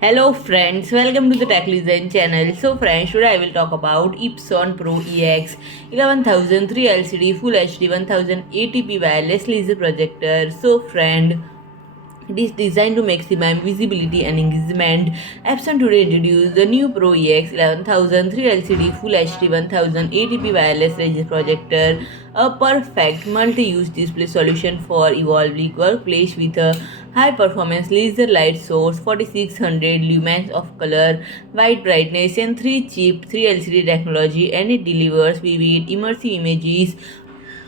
Hello friends, welcome to the Tech Listen channel. So friends, today I will talk about Epson Pro EX11000 3LCD Full HD 1080p wireless laser projector. So friend, it is designed to maximize visibility and engagement. Epson today introduced the new Pro EX11000 3LCD Full HD 1080p wireless laser projector, a perfect multi-use display solution for evolving workplace with a high-performance laser light source, 4600 lumens of color, wide brightness, and 3-chip 3LCD technology, and it delivers vivid, immersive images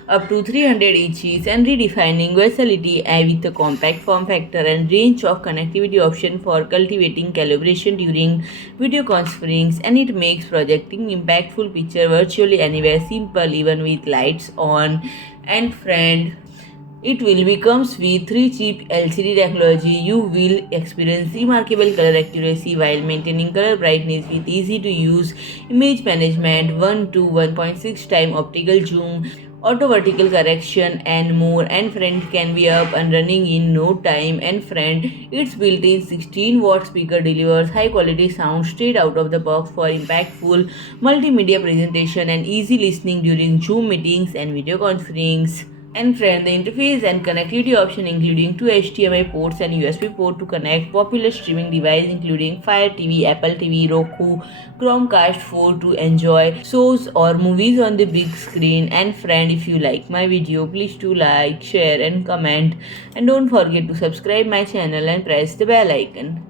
up to 300 inches and redefining versatility with a compact form factor and range of connectivity option for cultivating calibration during video conferencing, and it makes projecting impactful picture virtually anywhere simple even with lights on. And friend, it will becomes with 3-chip LCD technology. You will experience remarkable color accuracy while maintaining color brightness with easy to use image management, 1 to 1.6 time optical zoom, auto vertical correction, and more. And friend, can be up and running in no time. And friend, its built-in 16-watt speaker delivers high quality sound straight out of the box for impactful multimedia presentation and easy listening during Zoom meetings and video conferencings. And friend, the interface and connectivity option including two HDMI ports and USB port to connect popular streaming devices including Fire TV, Apple TV, Roku, Chromecast 4 to enjoy shows or movies on the big screen. And friend, if you like my video, please do like, share and comment, and don't forget to subscribe my channel and press the bell icon.